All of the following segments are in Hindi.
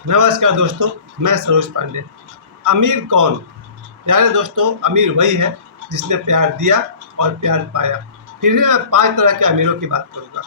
नमस्कार दोस्तों, मैं सरोज पांडे। अमीर कौन? यानी दोस्तों, अमीर वही है जिसने प्यार दिया और प्यार पाया। फिर भी मैं 5 तरह के अमीरों की बात करूँगा।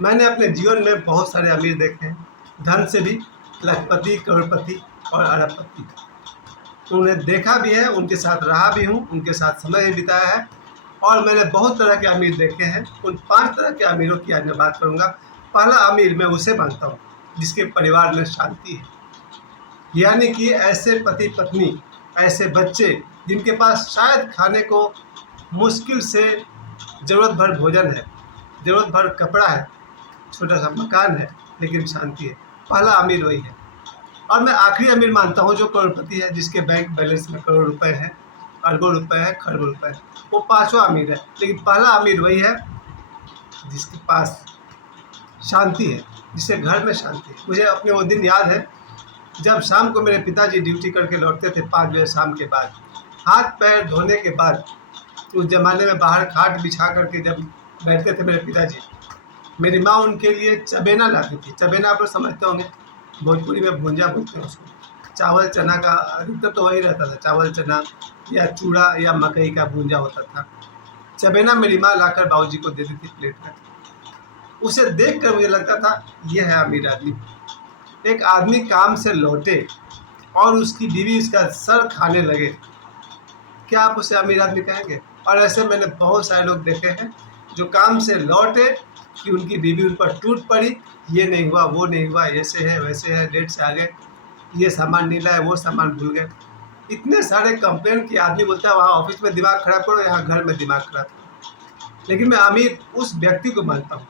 मैंने अपने जीवन में बहुत सारे अमीर देखे हैं, धन से भी, लखपति, करोड़पति और अरबपति। उन्हें देखा भी है, उनके साथ रहा भी हूँ, उनके साथ समय भी बिताया है और मैंने बहुत तरह के अमीर देखे हैं। उन 5 तरह के अमीरों की आज मैं बात करूँगा। पहला अमीर मैं उसे मानता हूँ जिसके परिवार में शांति है, यानी कि ऐसे पति पत्नी, ऐसे बच्चे जिनके पास शायद खाने को मुश्किल से ज़रूरत भर भोजन है, ज़रूरत भर कपड़ा है, छोटा सा मकान है, लेकिन शांति है। पहला अमीर वही है। और मैं आखिरी अमीर मानता हूँ जो करोड़पति है, जिसके बैंक बैलेंस में करोड़ रुपए हैं, अरबों रुपए है, खरबों रुपए है। वो पांचवा अमीर है। लेकिन पहला अमीर वही है जिसके पास शांति है, जिसके घर में शांति है। मुझे अपने वो दिन याद है जब शाम को मेरे पिताजी ड्यूटी करके लौटते थे 5 बजे शाम के बाद, हाथ पैर धोने के बाद। उस ज़माने में बाहर खाट बिछा करके जब बैठते थे मेरे पिताजी, मेरी माँ उनके लिए चबेना लाती थी। चबेना आप लोग समझते होंगे, भोजपुरी में भूंजा बोलते हैं उसको। चावल चना का अधिकतर तो वही रहता था, चावल चना या चूड़ा या मकई का भूंजा होता था। चबेना मेरी माँ लाकर बाबूजी को देती थी प्लेट में। उसे देख कर मुझे लगता था ये है अमीर आदमी। एक आदमी काम से लौटे और उसकी बीवी उसका सर खाने लगे, क्या आप उसे अमीर आदमी कहेंगे? और ऐसे मैंने बहुत सारे लोग देखे हैं जो काम से लौटे कि उनकी बीवी उन पर टूट पड़ी, ये नहीं हुआ, वो नहीं हुआ, ऐसे है, वैसे है, लेट से आ गए, ये सामान नहीं लाए, वो सामान भूल गए। इतने सारे कंप्लेन कि आदमी बोलता है वहाँ ऑफिस में दिमाग खराब करो, यहाँ घर में दिमाग खराब करो। लेकिन मैं अमीर उस व्यक्ति को मानता हूँ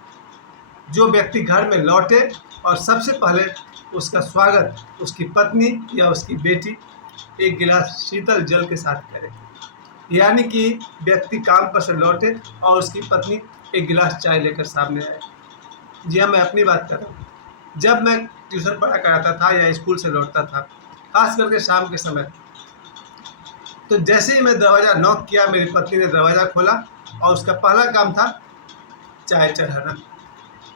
जो व्यक्ति घर में लौटे और सबसे पहले उसका स्वागत उसकी पत्नी या उसकी बेटी एक गिलास शीतल जल के साथ करे। यानी कि व्यक्ति काम पर से लौटे और उसकी पत्नी एक गिलास चाय लेकर सामने आए। जी हाँ, मैं अपनी बात कर रहा हूँ। जब मैं ट्यूशन पढ़ा कराता था या स्कूल से लौटता था, खास करके शाम के समय, तो जैसे ही मैं दरवाज़ा नॉक किया, मेरी पत्नी ने दरवाज़ा खोला और उसका पहला काम था चाय चढ़ाना।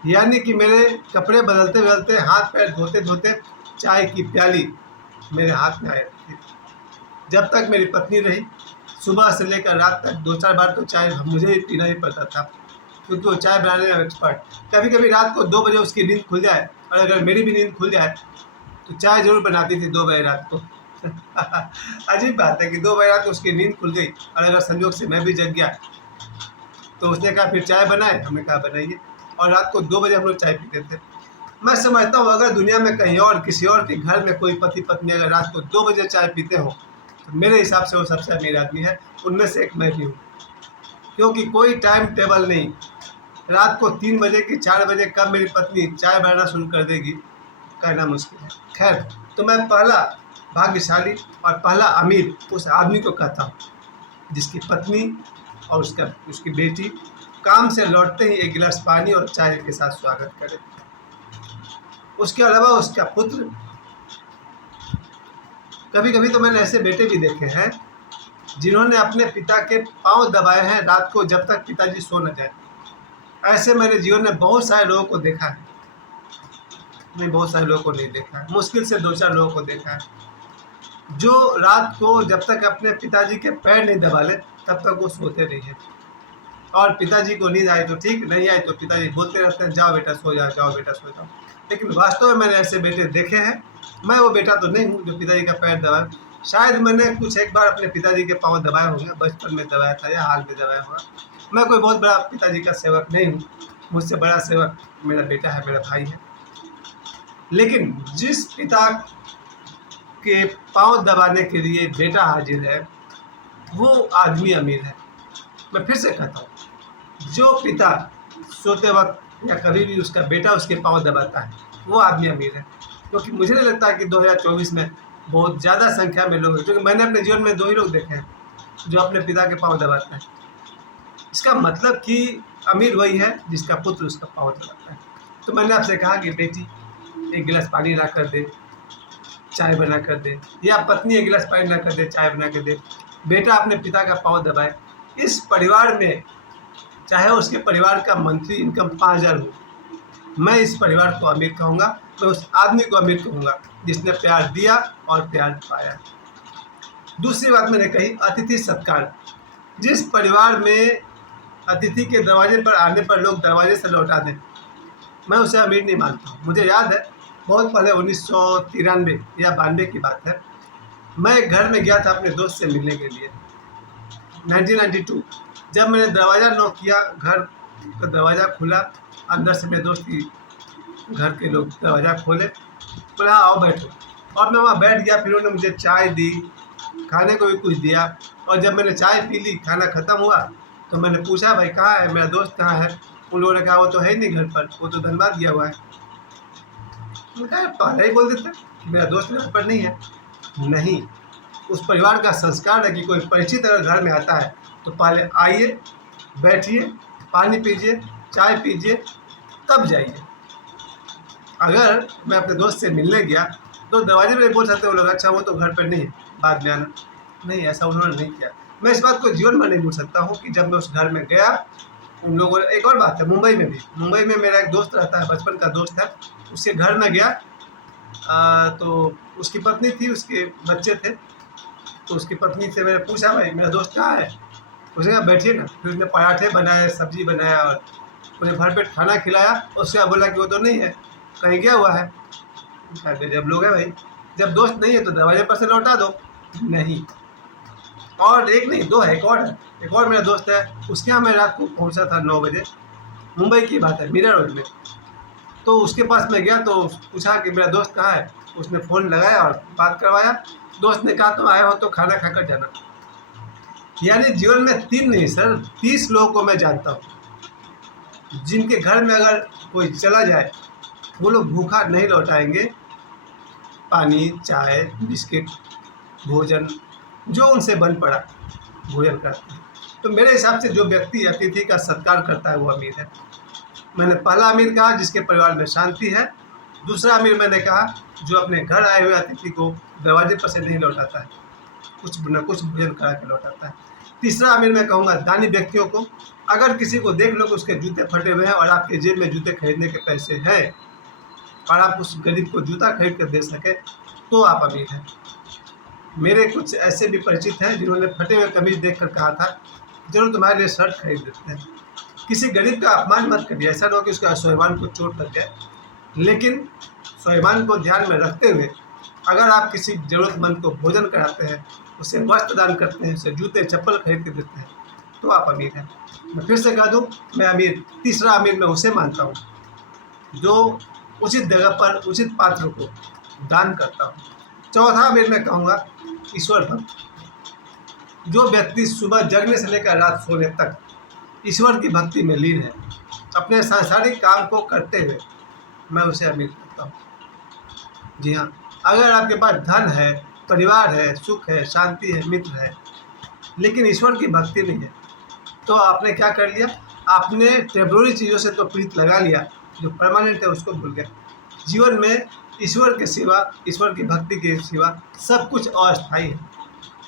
यानी कि मेरे कपड़े बदलते बदलते, हाथ पैर धोते धोते चाय की प्याली मेरे हाथ में आ जाती थी। जब तक मेरी पत्नी रही, सुबह से लेकर रात तक 2-4 बार तो चाय मुझे ही पीना ही पड़ता था, क्योंकि वो चाय बनाने में एक्सपर्ट। कभी कभी रात को 2 बजे उसकी नींद खुल जाए और अगर मेरी भी नींद खुल जाए तो चाय ज़रूर बनाती थी 2 बजे रात को। अजीब बात है कि 2 बजे रात को उसकी नींद खुल गई और अगर संयोग से मैं भी जग गया तो उसने कहा फिर चाय बनाए, हमने कहा बनाइए। और रात को 2 बजे हम लोग चाय पीते थे। मैं समझता हूँ अगर दुनिया में कहीं और किसी और के घर में कोई पति पत्नी अगर रात को 2 बजे चाय पीते हो तो मेरे हिसाब से वो सबसे अमीर आदमी है। उनमें से एक मैं भी हूँ, क्योंकि कोई टाइम टेबल नहीं। रात को 3 बजे की 4 बजे कब मेरी पत्नी चाय बनाना शुरू कर देगी, कहना मुश्किल है। खैर, तो मैं पहला भाग्यशाली और पहला अमीर उस आदमी को कहता हूँ जिसकी पत्नी और उसकी बेटी काम से लौटते ही एक गिलास पानी और चाय के साथ स्वागत करे। उसके अलावा उसका पुत्र, कभी कभी तो मैंने ऐसे बेटे भी देखे हैं जिन्होंने अपने पिता के पांव दबाए हैं रात को जब तक पिताजी सो न जाए। ऐसे मैंने जीवन में बहुत सारे लोगों को देखा है, नहीं बहुत सारे लोगों को नहीं देखा है, मुश्किल से 2-4 लोगों को देखा है जो रात को जब तक अपने पिताजी के पैर नहीं दबा ले तब तक वो सोते नहीं है। और पिताजी को नींद आई तो ठीक, नहीं आई तो पिताजी बोलते रहते हैं जाओ बेटा सो जाओ, जाओ बेटा सो जाओ। लेकिन वास्तव में मैंने ऐसे बेटे देखे हैं। मैं वो बेटा तो नहीं हूँ जो पिताजी का पैर दबाए। शायद मैंने कुछ एक बार अपने पिताजी के पाँव दबाए होंगे, बचपन में दबाया था या हाल में दबाया होगा। मैं कोई बहुत बड़ा पिताजी का सेवक नहीं हूँ, मुझसे बड़ा सेवक मेरा बेटा है, मेरा भाई है। लेकिन जिस पिता के पाँव दबाने के लिए बेटा हाजिर है वो आदमी अमीर है। मैं फिर से कहता हूँ, जो पिता सोते वक्त या कभी भी उसका बेटा उसके पाँव दबाता है वो आदमी अमीर है। क्योंकि मुझे नहीं लगता कि 2024 में बहुत ज़्यादा संख्या में लोग हैं, क्योंकि मैंने अपने जीवन में 2 ही लोग देखे हैं जो अपने पिता के पाँव दबाते हैं। इसका मतलब कि अमीर वही है जिसका पुत्र उसका पाँव दबाता है। तो मैंने आपसे कहा कि बेटी एक गिलास पानी ला कर दे, चाय बना कर दे, या पत्नी एक गिलास पानी ला कर दे, चाय बना कर दे, बेटा अपने पिता का पाँव दबाए। इस परिवार में चाहे उसके परिवार का मंथली इनकम 5,000 हो, मैं इस परिवार को अमीर कहूँगा। मैं उस आदमी को अमीर कहूँगा जिसने प्यार दिया और प्यार पाया। दूसरी बात मैंने कही, अतिथि सत्कार। जिस परिवार में अतिथि के दरवाजे पर आने पर लोग दरवाजे से लौटा दें, मैं उसे अमीर नहीं मानता हूँ। मुझे याद है बहुत पहले 1993 या 92 की बात है, मैं एक घर में गया था अपने दोस्त से मिलने के लिए 1992। जब मैंने दरवाज़ा नॉक किया, घर का दरवाज़ा खुला, अंदर से मेरे दोस्त की घर के लोग दरवाज़ा खोले, बोला आओ बैठो, और मैं वहाँ बैठ गया। फिर उन्होंने मुझे चाय दी, खाने को भी कुछ दिया, और जब मैंने चाय पी ली, खाना ख़त्म हुआ, तो मैंने पूछा भाई कहाँ है, मेरा दोस्त कहाँ है? उन लोगों ने कहा वो तो है ही नहीं घर पर, वो तो धनबाद गया हुआ है। मैंने कहा पहले ही बोल देता कि मेरा दोस्त घर पर नहीं है। नहीं, उस परिवार का संस्कार है कि कोई परिचित अगर घर में आता है तो पहले आइए, बैठिए, पानी पीजिए, चाय पीजिए, तब जाइए। अगर मैं अपने दोस्त से मिलने गया तो दरवाजे पे बोल सकते वो लोग अच्छा वो तो घर पर नहीं है, बाद में आना। नहीं, ऐसा उन्होंने नहीं किया। मैं इस बात को जीवन में नहीं भूल सकता हूँ कि जब मैं उस घर में गया, उन लोगों ने, एक और बात है, मुंबई में भी, मुंबई में मेरा एक दोस्त रहता है, बचपन का दोस्त है, उसके घर में गया, तो उसकी पत्नी थी, उसके बच्चे थे, तो उसकी पत्नी से मैंने पूछा भाई मेरा दोस्त कहाँ है? उसने कहा बैठिए ना। फिर उसने पराठे बनाए, सब्जी बनाया और उन्हें भरपेट खाना खिलाया। उसके बाद बोला कि वो तो नहीं है, कहीं गया हुआ है। जब लोग है भाई, जब दोस्त नहीं है तो दरवाजे पर से लौटा दो। नहीं, और एक नहीं दो है, एक और मेरा दोस्त है, उसके यहाँ मैं रात को पहुँचा था 9 बजे, मुंबई की बात है, मीरा रोड में। तो उसके पास मैं गया तो पूछा कि मेरा दोस्त कहाँ है? उसने फ़ोन लगाया और बात करवाया। दोस्त ने कहा तुम आए हो तो खाना खाकर जाना। यानी जीवन में 3 नहीं सर, 30 लोगों को मैं जानता हूँ जिनके घर में अगर कोई चला जाए वो लोग भूखा नहीं लौटाएंगे। पानी, चाय, बिस्किट, भोजन जो उनसे बन पड़ा भोजन करते हैं। तो मेरे हिसाब से जो व्यक्ति अतिथि का सत्कार करता है वो अमीर है। मैंने पहला अमीर कहा जिसके परिवार में शांति है। दूसरा अमीर मैंने कहा जो अपने घर आए हुए अतिथि को दरवाजे पर से नहीं लौटाता है, कुछ न कुछ भोजन करा के लौटाता है। तीसरा अमीर मैं कहूँगा दानी व्यक्तियों को। अगर किसी को देख लो कि उसके जूते फटे हुए हैं और आपके जेब में जूते खरीदने के पैसे हैं और आप उस गरीब को जूता खरीद कर दे सके तो आप अमीर हैं। मेरे कुछ ऐसे भी परिचित हैं जिन्होंने फटे हुए कमीज देखकर कहा था जरूर तुम्हारे लिए शर्ट खरीद देते हैं। किसी गरीब का अपमान मत करिए, ऐसा ना हो कि उसका स्वाभिमान को चोट लग जाए। लेकिन स्वाभिमान को ध्यान में रखते हुए अगर आप किसी ज़रूरतमंद को भोजन कराते हैं, उसे वस्त्र दान करते हैं, उसे जूते चप्पल खरीद के देते हैं तो आप अमीर हैं। मैं फिर से कह दूं, मैं अमीर, तीसरा अमीर मैं उसे मानता हूँ जो उचित जगह पर उचित पात्र को दान करता हूँ। चौथा अमीर मैं कहूँगा ईश्वर भक्त। जो व्यक्ति सुबह जगने से लेकर रात सोने तक ईश्वर की भक्ति में लीन है, अपने सांसारिक काम को करते हुए, मैं उसे अमीर कहता हूँ। जी हाँ, अगर आपके पास धन है, परिवार है, सुख है, शांति है, मित्र है, लेकिन ईश्वर की भक्ति नहीं है, तो आपने क्या कर लिया? आपने टेम्पोररी चीज़ों से तो प्रीत लगा लिया, जो परमानेंट है उसको भूल गए। जीवन में ईश्वर के सिवा, ईश्वर की भक्ति के सिवा सब कुछ अस्थायी है।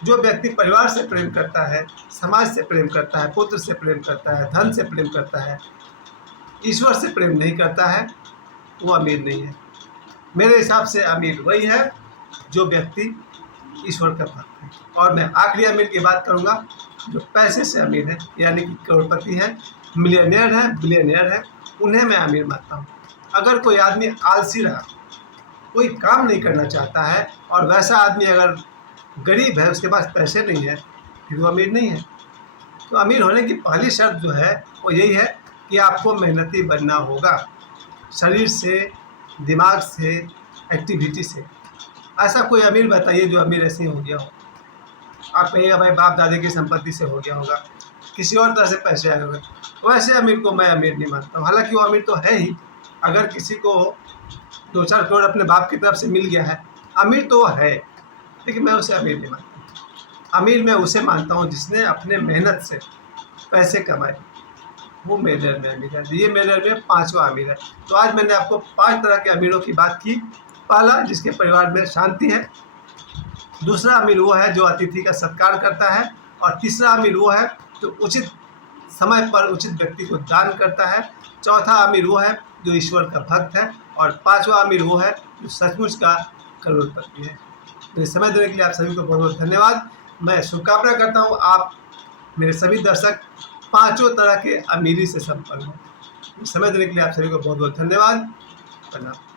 जो व्यक्ति परिवार से प्रेम करता है, समाज से प्रेम करता है, पुत्र से प्रेम करता है, धन से प्रेम करता है, ईश्वर से प्रेम नहीं करता है, वो अमीर नहीं है। मेरे हिसाब से अमीर वही है जो व्यक्ति ईश्वर का भक्त है। और मैं आखिरी अमीर की बात करूंगा जो पैसे से अमीर है, यानी कि करोड़पति है, मिलियनेयर है, बिलियनेयर है, उन्हें मैं अमीर मानता हूँ। अगर कोई आदमी आलसी रहा, कोई काम नहीं करना चाहता है और वैसा आदमी अगर गरीब है, उसके पास पैसे नहीं है, फिर वो अमीर नहीं है। तो अमीर होने की पहली शर्त जो है वो यही है कि आपको मेहनती बनना होगा, शरीर से, दिमाग से, एक्टिविटी से। ऐसा कोई अमीर बताइए जो अमीर ऐसे हो गया हो। आप कहिएगा भाई बाप दादे की संपत्ति से हो गया होगा, किसी और तरह से पैसे आए होंगे, वैसे अमीर को मैं अमीर नहीं मानता हूँ। हालांकि वो अमीर तो है ही, अगर किसी को 2-4 करोड़ अपने बाप की तरफ से मिल गया है, अमीर तो वो है, लेकिन मैं उसे अमीर नहीं मानता। अमीर मैं उसे मानता हूँ जिसने अपने मेहनत से पैसे कमाए, वो मेरे में अमीर है। ये मेरे में 5वां अमीर है। तो आज मैंने आपको 5 तरह के अमीरों की बात की। पहला, जिसके परिवार में शांति है। दूसरा अमीर वो है जो अतिथि का सत्कार करता है। और तीसरा अमीर वो है जो उचित समय पर उचित व्यक्ति को दान करता है। चौथा अमीर वो है जो ईश्वर का भक्त है, और पांचवा अमीर वो है जो सचमुच का करोड़पति है। तो समय देने के लिए आप सभी को बहुत बहुत धन्यवाद। मैं शुभकामना करता हूँ आप मेरे सभी दर्शक पांचों तरह के अमीरी से संपन्न हो। समय देने के लिए आप सभी को बहुत बहुत धन्यवाद। प्रणाम।